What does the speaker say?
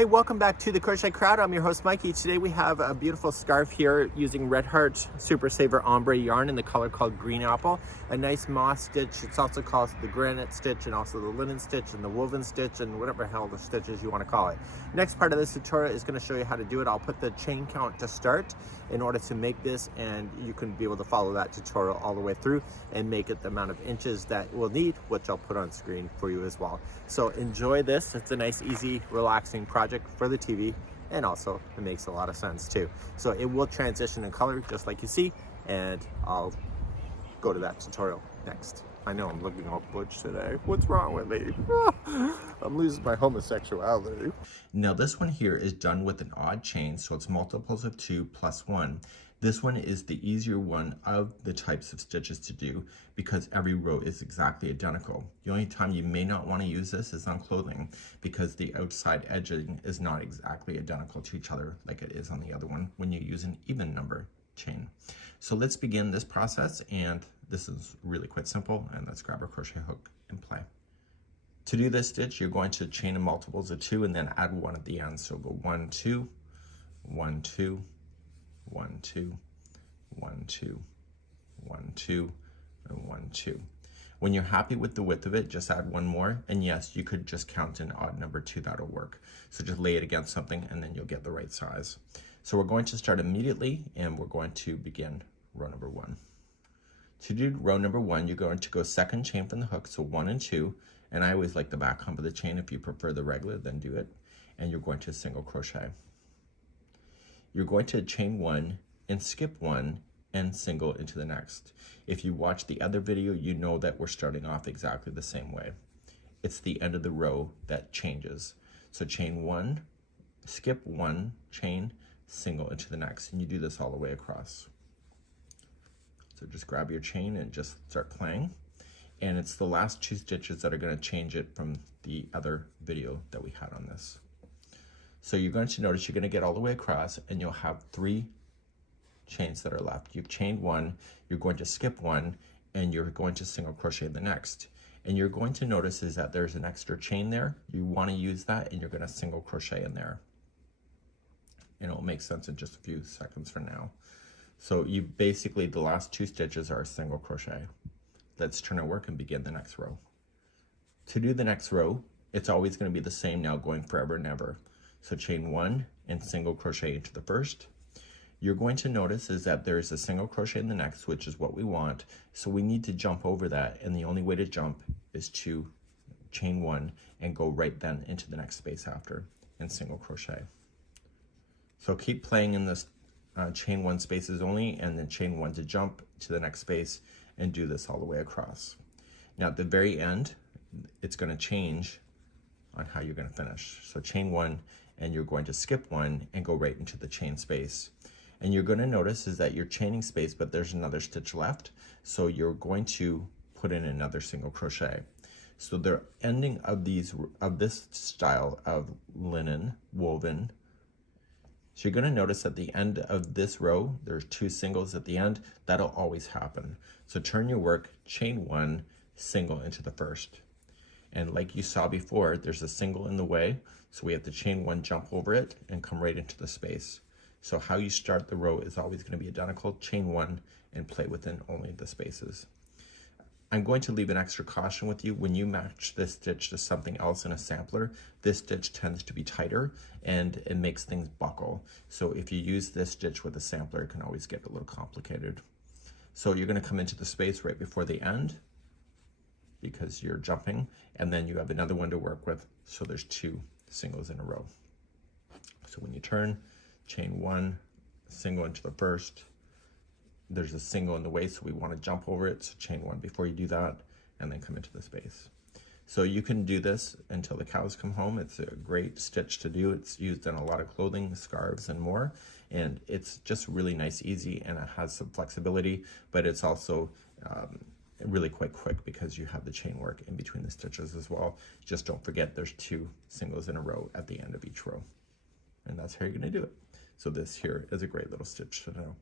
Hey, welcome back to the Crochet Crowd. I'm your host, Mikey. Today we have a beautiful scarf here using Red Heart Super Saver Ombre yarn in the color called Green Apple. A nice moss stitch. It's also called the Granite Stitch and also the Linen Stitch and the Woven Stitch and whatever hell the stitches you want to call it. Next part of this tutorial is going to show you how to do it. I'll put the chain count to start in order to make this, and you can be able to follow that tutorial all the way through and make it the amount of inches that we'll need, which I'll put on screen for you as well. So enjoy this. It's a nice, easy, relaxing project for the TV, and also it makes a lot of sense too. So it will transition in color just like you see, and I'll go to that tutorial next. I know I'm looking all butch today. What's wrong with me? I'm losing my homosexuality. Now this one here is done with an odd chain, so it's multiples of 2 plus 1. This one is the easier one of the types of stitches to do because every row is exactly identical. The only time you may not want to use this is on clothing because the outside edging is not exactly identical to each other like it is on the other one when you use an even number chain. So let's begin this process, and this is really quite simple, and let's grab our crochet hook and play. To do this stitch, you're going to chain in multiples of 2 and then add 1 at the end. So go 1, 2, 1, 2, 1, 2, 1, 2, 1, 2, and 1, 2. When you're happy with the width of it, just add 1 more, and yes, you could just count an odd number 2, that'll work. So just lay it against something and then you'll get the right size. So we're going to start immediately, and we're going to begin row number 1. To do row number 1, you're going to go second chain from the hook, so 1 and 2, and I always like the back hump of the chain. If you prefer the regular, then do it, and you're going to single crochet. You're going to chain 1 and skip 1 and single into the next. If you watch the other video, you know that we're starting off exactly the same way. It's the end of the row that changes. So chain 1, skip 1, chain, single into the next, and you do this all the way across. So just grab your chain and just start playing, and it's the last 2 stitches that are going to change it from the other video that we had on this. So you're going to notice you're going to get all the way across, and you'll have 3 chains that are left. You've chained 1, you're going to skip 1, and you're going to single crochet the next. And you're going to notice is that there's an extra chain there. You want to use that, and you're going to single crochet in there. And it'll make sense in just a few seconds from now. So you basically, the last 2 stitches are a single crochet. Let's turn our work and begin the next row. To do the next row, it's always going to be the same now, going forever and ever. So chain 1 and single crochet into the first. You're going to notice is that there's a single crochet in the next, which is what we want. So we need to jump over that, and the only way to jump is to chain 1 and go right then into the next space after and single crochet. So keep playing in this chain 1 spaces only, and then chain 1 to jump to the next space, and do this all the way across. Now at the very end, it's going to change on how you're going to finish. So chain 1, and you're going to skip 1 and go right into the chain space. And you're going to notice is that you're chaining space, but there's another stitch left. So you're going to put in another single crochet. So the ending of this style of linen woven. So you're going to notice at the end of this row, there's 2 singles at the end. That'll always happen. So turn your work, chain 1, single into the first. And like you saw before, there's a single in the way. So we have to chain 1, jump over it, and come right into the space. So how you start the row is always going to be identical. Chain 1 and play within only the spaces. I'm going to leave an extra caution with you. When you match this stitch to something else in a sampler, this stitch tends to be tighter and it makes things buckle. So if you use this stitch with a sampler, it can always get a little complicated. So you're going to come into the space right before the end because you're jumping, and then you have another one to work with. So there's 2 singles in a row. So when you turn, chain 1, single into the first. There's a single in the way, so we want to jump over it. So chain 1 before you do that, and then come into the space. So you can do this until the cows come home. It's a great stitch to do. It's used in a lot of clothing, scarves, and more. And it's just really nice, easy, and it has some flexibility, but it's also really quite quick because you have the chain work in between the stitches as well. Just don't forget there's 2 singles in a row at the end of each row. And that's how you're going to do it. So this here is a great little stitch to know.